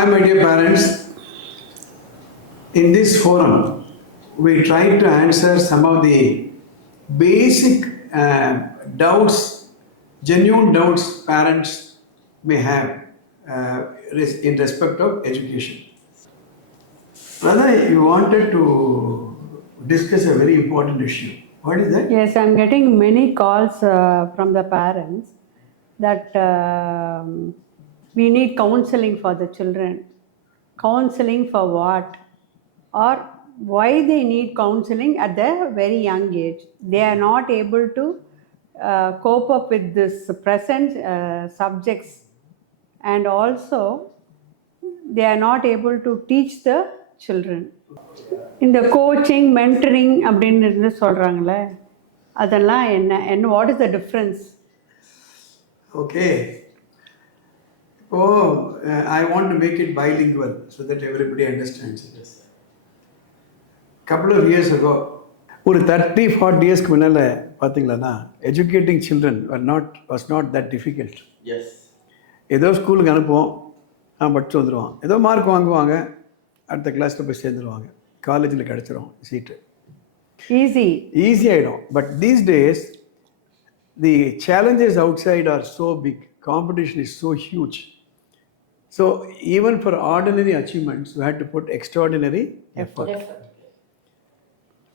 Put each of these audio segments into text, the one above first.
Hi, my dear parents. In this forum, we try to answer some of the basic uh, doubts, genuine doubts parents may have uh, in respect of education. Brother, you wanted to discuss a very important issue. What is that? Yes, I'm getting many calls uh, from the parents that um, we need counseling for the children. Counseling for what? Or why they need counseling at the very young age? They are not able to uh, cope up with this present uh, subjects, and also they are not able to teach the children. இந்த coaching mentoring அப்படின்னு இருந்து சொல்கிறாங்களே அதெல்லாம் என்ன என்ன what is the difference Okay. Oh, uh, I want to make it bilingual so that everybody understands it. Couple of years ago, ஒரு thirty forty இயர்ஸ்க்கு முன்னால் பார்த்தீங்களன்னா educating children are not was not that difficult Yes. ஏதோ ஸ்கூலுக்கு அனுப்புவோம் அவன் படிச்சு வந்துடுவான் ஏதோ மார்க் வாங்குவாங்க அடுத்த கிளாஸில் போய் சேர்ந்துருவாங்க. காலேஜில் கிடச்சிரும் சீட்டு ஈஸி easy ஆகிடும் but these days the challenges outside are so big. Competition is so huge. So even for ordinary achievements you had to put extraordinary effort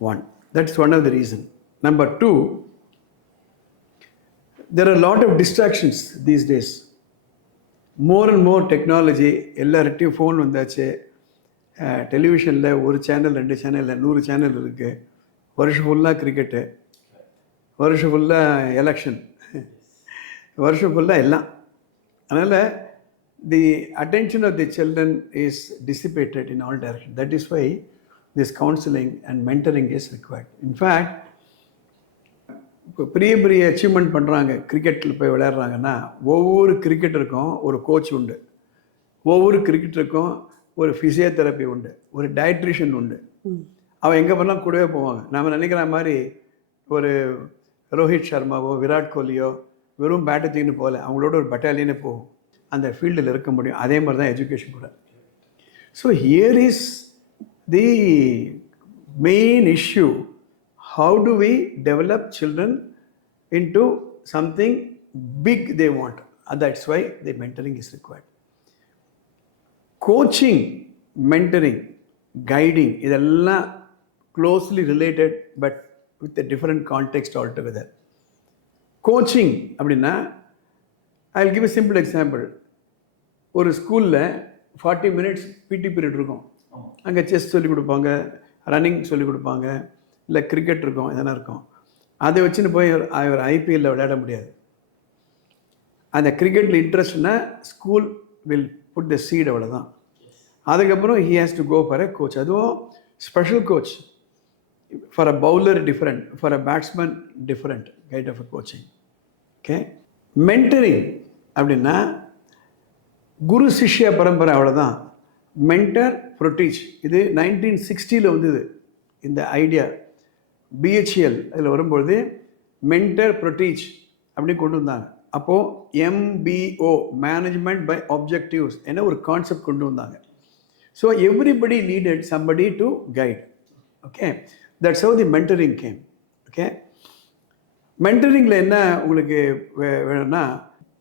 one that's one of the reason number two there are a lot of distractions these days more and more technology எல்லார்ட்டையும் phone வந்தாச்சு டெலிவிஷனில் ஒரு channel ரெண்டு channel நூறு channel இருக்குது வருஷம் ஃபுல்லாக cricket வருஷம் ஃபுல்லாக எலெக்ஷன் வருஷம் ஃபுல்லாக எல்லாம் அதனால் the attention of the children is dissipated in all direction that is why this counselling and mentoring is required in fact இப்போ பெரிய பெரிய அச்சீவ்மெண்ட் பண்ணுறாங்க கிரிக்கெட்டில் போய் விளையாடுறாங்கன்னா ஒவ்வொரு கிரிக்கெட்டருக்கும் ஒரு கோச் உண்டு. ஒவ்வொரு கிரிக்கெட்டருக்கும் ஒரு ஃபிசியோதெரப்பி உண்டு. ஒரு டயட்ரிஷியன் உண்டு. அவன் எங்கே போனாலும் கூடவே போவாங்க. நம்ம நினைக்கிற மாதிரி ஒரு ரோஹித் சர்மாவோ விராட் கோலியோ வெறும் பேட்டை தூக்கின்னு போகல. அவங்களோட ஒரு பட்டாலியனே போகும். அந்த ஃபீல்டில் இருக்க முடியும். அதே மாதிரி தான் எஜுகேஷன் கூட. So here is the main issue how do we develop children in to something big they want that's why the mentoring is required coaching mentoring guiding இதெல்லாம் closely related but with different context altogether coaching அப்படின்னா I give a simple example ஒரு ஸ்கூலில் forty minutes PT period இருக்கும். அங்கே chess சொல்லிக் கொடுப்பாங்க running சொல்லிக் கொடுப்பாங்க இல்லை கிரிக்கெட் இருக்கும் இதெல்லாம் இருக்கும். அதை வச்சுன்னு போய் அவர் ஐபிஎல்லில் விளையாட முடியாது. அந்த கிரிக்கெட்டில் இன்ட்ரெஸ்ட்னா school will put the seat அவ்வளோதான் அதுக்கப்புறம் he has to go for a coach அதுவும் special coach for a bowler different for a batsman different kind of a coaching okay mentoring அப்படின்னா குரு சிஷ்ய பரம்பரை அவ்வளோதான் மென்டர் ப்ரொட்டீச் இது நைன்டீன் சிக்ஸ்டியில் வந்தது. இந்த ஐடியா பிஹெச்எல் அதில் வரும்பொழுது மென்டர் ப்ரொட்டீச் அப்படின்னு கொண்டு வந்தாங்க. அப்போது எம்பிஓ மேனேஜ்மெண்ட் பை ஆப்ஜெக்டிவ்ஸ் என்ன ஒரு கான்செப்ட் கொண்டு வந்தாங்க. So everybody needed somebody to guide okay that's how the mentoring came okay மென்டரிங்கில் என்ன உங்களுக்கு வே- வேணும்னா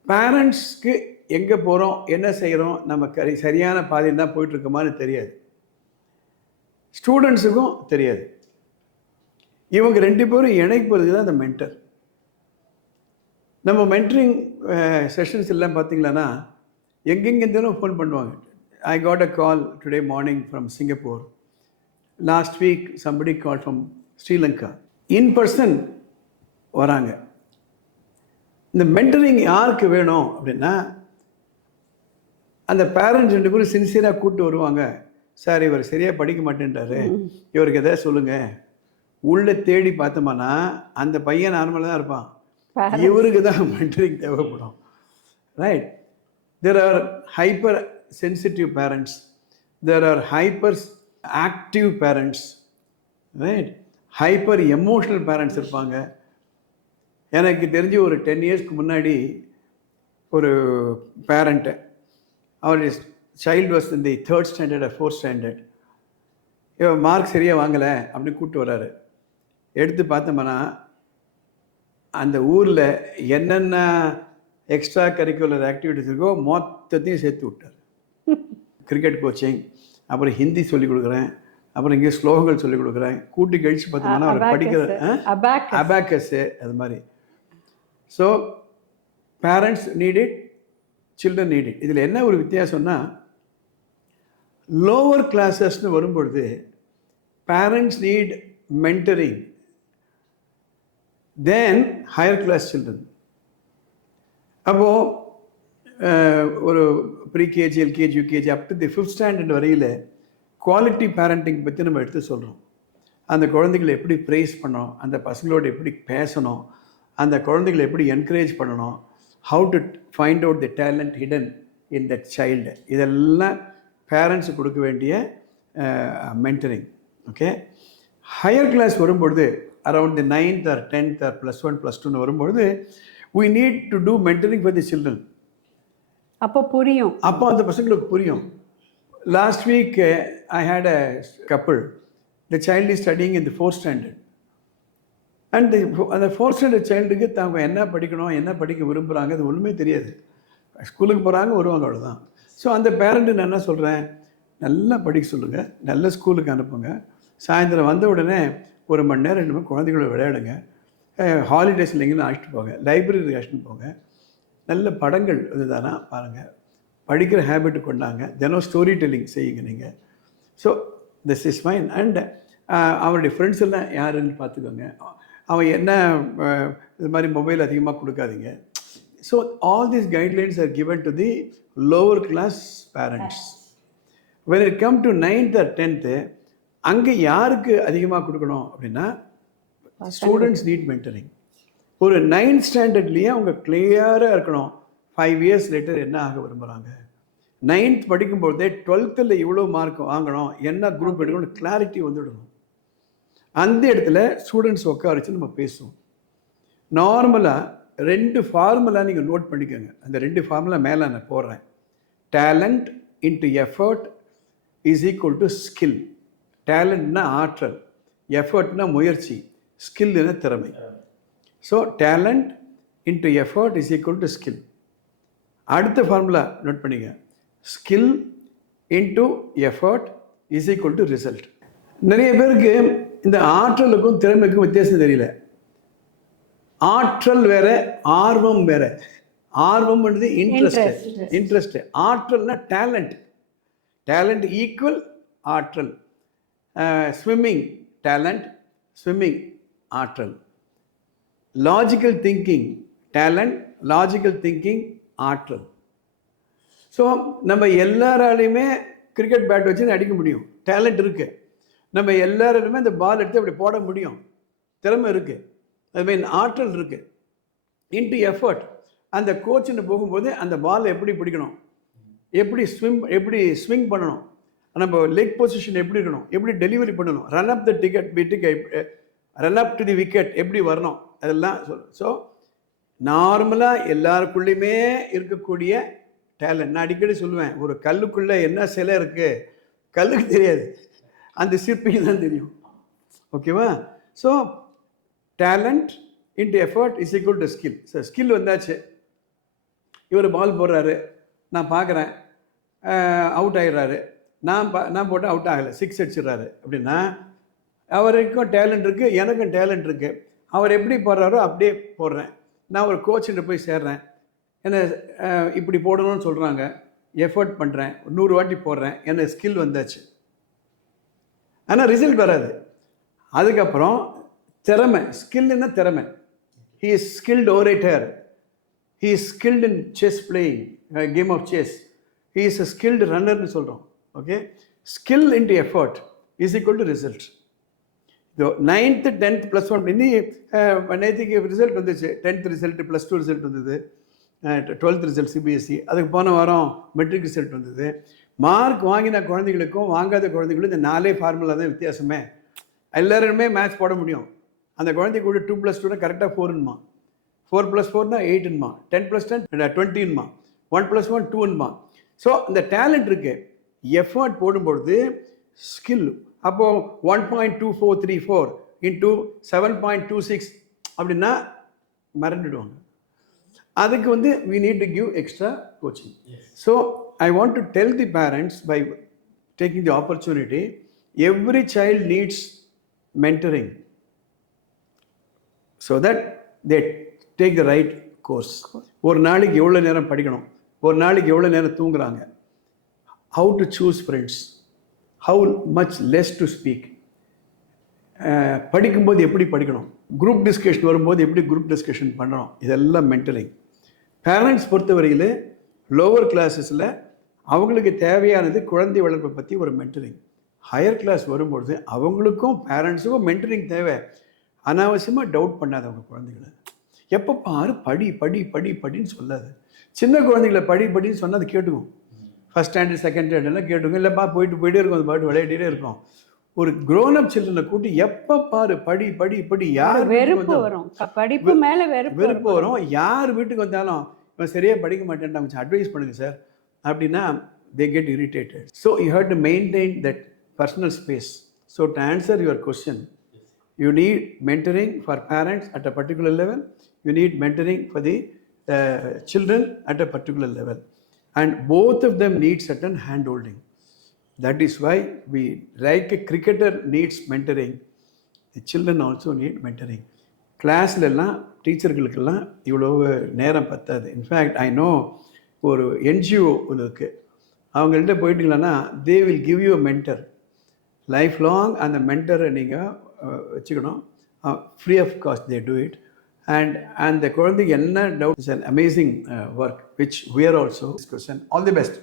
பேரண்ட்ஸ்க்கு எங்கே போகிறோம் என்ன செய்கிறோம் நம்ம கரி சரியான பாதையில் தான் போயிட்டுருக்கோமான்னு தெரியாது. ஸ்டூடெண்ட்ஸுக்கும் தெரியாது. இவங்க ரெண்டு பேரும் இணைப்பதுக்கு தான் அந்த மென்டர் நம்ம மென்டரிங் செஷன்ஸ் எல்லாம் பார்த்தீங்களான்னா எங்கெங்கேருந்தாலும் ஃபோன் பண்ணுவாங்க. I got a call today morning from Singapore last week somebody call from Sri Lanka in person வராங்க. இந்த மென்டரிங் யாருக்கு வேணும் அப்படின்னா அந்த பேரண்ட்ஸ் ரெண்டு பேரும் சின்சியராக கூப்பிட்டு வருவாங்க. சார் இவர் சரியாக படிக்க மாட்டேன்றாரு. இவருக்கு எதாவது சொல்லுங்கள் உள்ளே தேடி பார்த்தோம்னா அந்த பையன் நார்மலாக தான் இருப்பான். இவருக்கு தான் மென்டரிங் தேவைப்படும். Right there are hyper sensitive parents there are hyper active parents right hyper emotional parents இருப்பாங்க. எனக்கு தெரிஞ்சு ஒரு டென் இயர்ஸ்க்கு முன்னாடி ஒரு parent our child was the third standard fourth standard இவன் மார்க் சரியாக வாங்கலை அப்படின்னு கூப்பிட்டு வர்றாரு. எடுத்து பார்த்தோம்னா அந்த ஊரில் என்னென்ன எக்ஸ்ட்ரா கரிக்குலர் ஆக்டிவிட்டிஸ் இருக்கோ மொத்தத்தையும் சேர்த்து விட்டார். கிரிக்கெட் கோச்சிங் அப்புறம் ஹிந்தி சொல்லிக் கொடுக்குறேன் அப்புறம் இங்கே ஸ்லோகங்கள் சொல்லிக் கொடுக்குறேன். கூட்டி கழிச்சு பார்த்தோம்னா அவர் படிக்கிற அபேக் அபேக்கஸ்ஸு அது மாதிரி. So parents needed children needed இதில் என்ன ஒரு வித்தியாசம்னா லோவர் கிளாஸஸ்னு வரும்பொழுது parents need mentoring then higher class children அப்போது ஒரு pre KG LKG UKG up to the fifth standard வரையில் குவாலிட்டி பேரண்டிங் பற்றி நம்ம எடுத்து சொல்கிறோம் அந்த குழந்தைகளை எப்படி ப்ரைஸ் பண்ணணும் அந்த பசங்களோட எப்படி பேசணும் அந்த குழந்தைகளை எப்படி என்கரேஜ் பண்ணணும் how to find out the talent hidden in that child இதெல்லாம் பேரண்ட்ஸ் கொடுக்க வேண்டிய மென்டரிங் ஓகே ஹையர் கிளாஸ் வரும்பொழுது around the ninth or tenth or plus one plus டூன்னு வரும்பொழுது we need to do mentoring for the children அப்போ புரியும். அப்போ அந்த பசங்களுக்கு புரியும். Last week I had a couple the child is studying in the fourth standard and அந்த forced சைல்டுக்கு தாங்க என்ன படிக்கணும் என்ன படிக்க விரும்புகிறாங்க அது ஒன்றுமே தெரியாது. ஸ்கூலுக்கு போகிறாங்க வருவாங்க அவ்வளோதான் ஸோ அந்த பேரண்ட்டு நான் என்ன சொல்கிறேன் நல்லா படிக்க சொல்லுங்கள் நல்ல ஸ்கூலுக்கு அனுப்புங்க. சாயந்தரம் வந்த உடனே ஒரு மணி நேரம் ரெண்டு மணி குழந்தைகளோட விளையாடுங்க. ஹாலிடேஸ் இல்லைங்கன்னு அழைச்சிட்டு போங்க. லைப்ரரி அழைச்சிட்டு போங்க. நல்ல படங்கள் இதுதானா பாருங்கள் படிக்கிற ஹேபிட் கொண்டாங்க. தினம் ஸ்டோரி டெல்லிங் செய்யுங்க நீங்கள் so this is mine and அவருடைய ஃப்ரெண்ட்ஸ் எல்லாம் யாருன்னு பார்த்துக்கோங்க. அவன் என்ன இது மாதிரி மொபைல் அதிகமாக கொடுக்காதீங்க. So all these guidelines are given to the lower class parents when it come to ninth or tenth அங்கே யாருக்கு அதிகமாக கொடுக்கணும் அப்படின்னா ஸ்டூடெண்ட்ஸ் நீட் மென்டரிங் ஒரு நைன்த் ஸ்டாண்டர்ட்லேயே அவங்க கிளியராக இருக்கணும். ஃபைவ் இயர்ஸ் லேட்டர் என்ன ஆக விரும்புகிறாங்க நைன்த் படிக்கும்போதே டுவெல்த்தில் இவ்வளோ மார்க் வாங்கணும். என்ன குரூப் எடுக்கணும் கிளாரிட்டி வந்துடணும். அந்த இடத்துல ஸ்டூடெண்ட்ஸ் உட்கார வச்சு நம்ம பேசுவோம். நார்மலாக ரெண்டு ஃபார்முலா நீங்கள் நோட் பண்ணிக்கோங்க. அந்த ரெண்டு ஃபார்முலா மேலே நான் போடுறேன். Talent into effort is equal to skill டேலண்ட்னா ஆற்றல். எஃபர்ட்னா முயற்சி. ஸ்கில்னா திறமை. So talent into effort is equal to skill அடுத்த ஃபார்முலா நோட் பண்ணிங்க skill into effort is equal to result நிறைய பேருக்கு இந்த ஆற்றலுக்கும் திறமைக்கும் வித்தியாசம் தெரியல. ஆற்றல் வேற ஆர்வம் வேற. ஆர்வம்ன்றது இன்ட்ரெஸ்ட். இன்ட்ரெஸ்ட் ஆற்றல்னா டேலண்ட் டேலண்ட் ஈக்குவல் ஆற்றல். ஸ்விம்மிங் டேலண்ட் ஸ்விம்மிங் ஆற்றல். Logical thinking talent logical thinking ஆற்றல். ஸோ நம்ம எல்லாராலையுமே கிரிக்கெட் பேட் வச்சு அடிக்க முடியும். டேலண்ட் இருக்கு. நம்ம எல்லாருமே அந்த பால் எடுத்து அப்படி போட முடியும். திறமை இருக்குது அது மீன் ஆற்றல் இருக்குது இன்ட்டு எஃபர்ட் அந்த கோச்சுன்னு போகும்போது அந்த பால் எப்படி பிடிக்கணும்? எப்படி ஸ்விம் எப்படி ஸ்விங் பண்ணணும்? நம்ம லெக் பொசிஷன் எப்படி இருக்கணும்? எப்படி டெலிவரி பண்ணணும்? ரன் அப் த டிக்கெட் வீட்டுக்கு run up to the wicket எப்படி வரணும்? அதெல்லாம் சொல் ஸோ நார்மலாக எல்லாருக்குள்ளேயுமே இருக்கக்கூடிய டேலண்ட் நான் அடிக்கடி சொல்லுவேன் ஒரு கல்லுக்குள்ளே என்ன சிலை இருக்குது கல்லுக்கு தெரியாது. அந்த சிற்பிக்கு தான் தெரியும். ஓகேவா? So talent into effort is equal to skill so skill வந்தாச்சு. இவர் பால் போடுறாரு. நான் பார்க்குறேன் அவுட் ஆகிடுறாரு நான் பா நான் போட்டு அவுட் ஆகலை. சிக்ஸ் அடிச்சிடுறாரு. அப்படின்னா அவருக்கும் டேலண்ட் இருக்குது எனக்கும் டேலண்ட் இருக்குது அவர் எப்படி போடுறாரோ அப்படியே போடுறேன். நான் ஒரு கோச்சுட்டு போய் சேர்றேன். என்ன இப்படி போடணும்னு சொல்கிறாங்க எஃபர்ட் பண்ணுறேன் நூறு வாட்டி போடுறேன். எனக்கு ஸ்கில் வந்தாச்சு. ஆனால் ரிசல்ட் வராது. அதுக்கப்புறம் திறமை ஸ்கில்லுன்னா திறமை. He is skilled orator he is skilled in chess playing game of chess he is a skilled ரன்னர்னு சொல்கிறோம் okay skill into effort is equal to result இதோ நைன்த்து டென்த் ப்ளஸ் ஒன் இன்னி நேற்றுக்கு ரிசல்ட் வந்துச்சு. Tenth result plus two result வந்தது. Twelfth result CBSE அதுக்கு போன வாரம் matric result வந்தது. மார்க் வாங்கின குழந்தைகளுக்கும் வாங்காத குழந்தைகளுக்கும் இந்த நாலே ஃபார்முலா தான் வித்தியாசமே. எல்லாருமே மேட்ச் போட முடியும். அந்த குழந்தை கூட டூ ப்ளஸ் டூனா கரெக்டாக ஃபோர்னுமா ஃபோர் ப்ளஸ் ஃபோர்னா எயிட்டுன்மா டென் ப்ளஸ் டென் டுவெண்ட்டின்மா ஒன் ப்ளஸ் ஒன் டூன்மா ஸோ இந்த டேலண்ட் இருக்கு. எஃபர்ட் போடும்பொழுது ஸ்கில் அப்போ one point two four three four into seven point two six அப்படின்னா மறந்துடுவாங்க. அதுக்கு வந்து we need to give extra coaching. So I want to tell the parents by taking the opportunity every child needs mentoring so that they take the right course ஒரு நாளைக்கு எவ்வளோ நேரம் படிக்கணும் ஒரு நாளைக்கு எவ்வளோ நேரம் தூங்குறாங்க how to choose friends how much less to speak படிக்கும்போது எப்படி படிக்கணும் குரூப் டிஸ்கஷன் வரும்போது எப்படி குரூப் டிஸ்கஷன் பண்ணணும் இதெல்லாம் மென்டலிங் பேரண்ட்ஸ் பொறுத்தவரையில் லோவர் கிளாஸஸில் அவங்களுக்கு தேவையானது குழந்தை வளர்ப்பை பற்றி ஒரு மென்டரிங் ஹையர் கிளாஸ் வரும்பொழுது அவங்களுக்கும் பேரண்ட்ஸுக்கும் மென்டரிங் தேவை. அனாவசியமாக டவுட் பண்ணாத அவங்க குழந்தைகளை. எப்போ பாரு படி படி படி படின்னு சொல்லாது. சின்ன குழந்தைகளை படி படின்னு சொன்னால் அது கேட்டுக்கும். ஃபஸ்ட் ஸ்டாண்டர்ட் செகண்ட் ஸ்டாண்டர்ட்லாம் கேட்டுக்கும். இல்லைப்பா போயிட்டு போயிட்டே இருக்கும். அது பாட்டு விளையாடிட்டே இருக்கும். ஒரு grown up சில்ட்ரனை கூட்டி எப்போ பாரு படி படி படி யார் வெறுப்பு வரும். படிப்பு மேல வெறுப்பு வெறுப்பு வரும். யார் வீட்டுக்கு வந்தாலும் இவன் சரியாக படிக்க மாட்டேன்டா கொஞ்சம் அட்வைஸ் பண்ணுங்க சார். அப்படின்னா they get irritated so you have to maintain that personal space so to answer your question you need mentoring for parents at a particular level you need mentoring for the children at a particular level and both of them need certain hand holding that is why we like a cricketer needs mentoring, the children also need mentoring. டீச்சர்களுக்கெல்லாம் இவ்வளோ நேரம் பத்தாது in fact I know ஒரு NGO ஒன்று இருக்குது அவங்கள்ட்ட போயிட்டீங்களன்னா they will give you mentor life long அந்த மென்டரை நீங்கள் வச்சுக்கணும். Free of cost they do it and அந்த குழந்தைக்கு என்ன doubt is an amazing work which we're are also question all the best